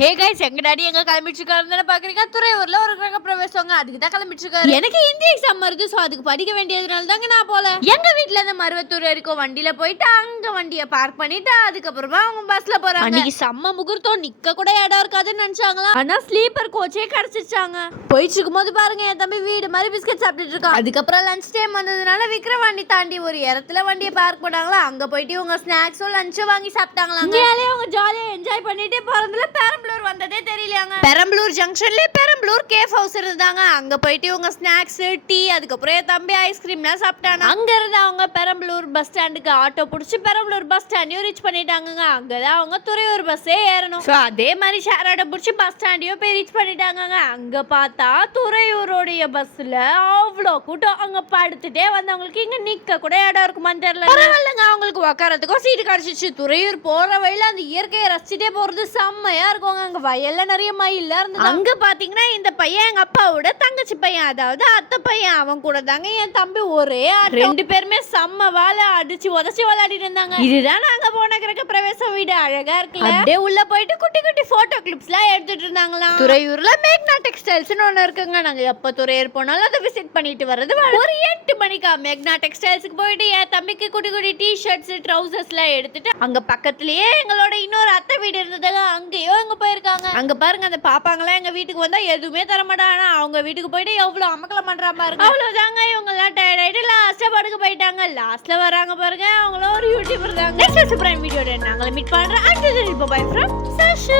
Hey guys, எங்க daddy எங்க கிளம்பிட்டு இருக்காருன்னு பாக்குறீங்க. துறையூர்ல ஒரு கிரக பிரவேசங்க, அதுக்கு தான் கிளம்பிட்டு இருக்காரு. எனக்கு ஹிந்தி எக்ஸாம் வருது, சோ அதுக்கு படிக்க வேண்டியதுனால தாங்க நான் போல. எங்க வீட்ல இருந்து மருவத்தூர் வரைக்கும் வண்டியில போயிட்டு அங்க வண்டியை பார்க் பண்ணிட்டு அதுக்கப்புறமா அவங்க பஸ்ல போறாங்க. அன்னைக்கு செம்ம முகூர்த்தம், நிக்க கூட இடம் இருக்காதுன்னு நினைச்சாங்களா. ஆனா ஸ்லீப்பர் கோச்சே கிடைச்சிருச்சாங்க. போயிட்டு இருக்கும் போது பாருங்க, என் தம்பி வீடு மாதிரி பிஸ்கட் சாப்பிட்டுட்டு இருக்கான். அதுக்கப்புறம் லஞ்ச் டைம் வந்ததுனால விக்ரவாண்டி தாண்டி ஒரு இடத்துல வண்டியை பார்க் பண்ணாங்களா. அங்க போயிட்டு இவங்க ஸ்நாக்ஸும் லஞ்சும் வாங்கி சாப்பிட்டாங்களா. அவங்க ஜாலியா என்ஜாய் பண்ணிட்டு போறதுல பெரம்பலூர் வந்ததே தெரியலையாங்க. பெரம்பலூர் ஜங்ஷன்ல பெரம்பலூர் கேஃப் ஹவுஸ் இருந்தாங்க. அங்க போயிட்டு இவங்க ஸ்நாக்ஸ், டீ, அதுக்கப்புறம் என் தம்பி ஐஸ்கிரீம்லாம் சாப்பிட்டாங்க. அங்க இருந்து அவங்க பெரம்பலூர் பஸ் ஸ்டாண்டுக்கு ஆட்டோ பிடிச்சி பெரம்பலூர் பஸ் ஸ்டாண்டையும் ரீச் பண்ணிட்டாங்க. அங்கதான் அவங்க துறையூர் பஸ்ஸே ஏறணும். ஸோ அதே மாதிரி ஷேர் ஆட்டோ பிடிச்சி பஸ் ஸ்டாண்டையும் போய் ரீச் பண்ணிட்டாங்க. அங்க பார்த்தா துறையூரோடைய பஸ்ல அவ்வளோ கூட்டம். அங்க படுத்துட்டே வந்தவங்களுக்கு இங்க நிக்க கூட இடம் இருக்குமான்னு தெரியல. பரவாயில்லைங்க, அவங்களுக்கு உட்காரத்துக்கும் சீட்டு கிடைச்சிச்சு. துறையூர் போற வழியில அந்த இயற்கையை ரசிச்சுட்டே போறது செம்மையா இருக்குங்க. அங்க வயல்ல நிறைய மயில் இருந்தது. அங்க பாத்தீங்கன்னா இந்த பையன் எங்க அப்பாவோட தங்கச்சி பையன், அதாவது அத்தை பையன். அவன் கூட தாங்க என் தம்பி ஒரே ரெண்டு பேருமே செம்ம வாழை அடிச்சு உதச்சி விளையாடிட்டு இருந்தாங்க. இதுதான் நாங்க போன கிரக பிரவேச வீடு. அழகா இருக்குல்ல. அப்படியே உள்ள போயிட்டு குட்டி குட்டி போட்டோ கிளிப்ஸ் எல்லாம் எடுத்துட்டு இருந்தாங்களாம். துறையூர்ல மேக்னா டெக்ஸ்டைல்ஸ் ஒண்ணு இருக்குங்க. நாங்க எப்ப துறையூர் போனாலும் அதை விசிட் பண்ணிட்டு வர்றது. ஒரு 8 மணிக்கா மேக்னா டெக்ஸ்டைல்ஸ்க்கு போயிட்டு என் தம்பிக்கு குட்டி குட்டி டி ஷர்ட்ஸ், ட்ரௌசர்ஸ் எல்லாம் எடுத்துட்டு அங்க பக்கத்துலயே எங்களோட இன்னொரு அத்தை வீடு இருந்தது. அங்கேயோ எங்க போயிருக்காங்க. அங்க பாருங்க, அந்த பாப்பாங்களாம் எங்க வீட்டுக்கு வந்தா எதுவுமே தர மாட்டாங்க. அவங்க வீட்டுக்கு போயிட்டு எவ்வளவு அமக்கலம் பண்ற மாதிரி. அவ்வளவுதாங்க, இவங்க எல்லாம் டயர்ட் ஆயிட்டு லாஸ்டா படுக்க போயிட்டாங்க. லாஸ்ட்ல வராங்க பாருங்க, அவங்களும் ஒரு யூடியூபர் தாங்க. நெக்ஸ்ட் சூப்பரான வீடியோட நாங்கள மீட் பண்றோம். அடுத்த பை ஃப்ரம் சஷு.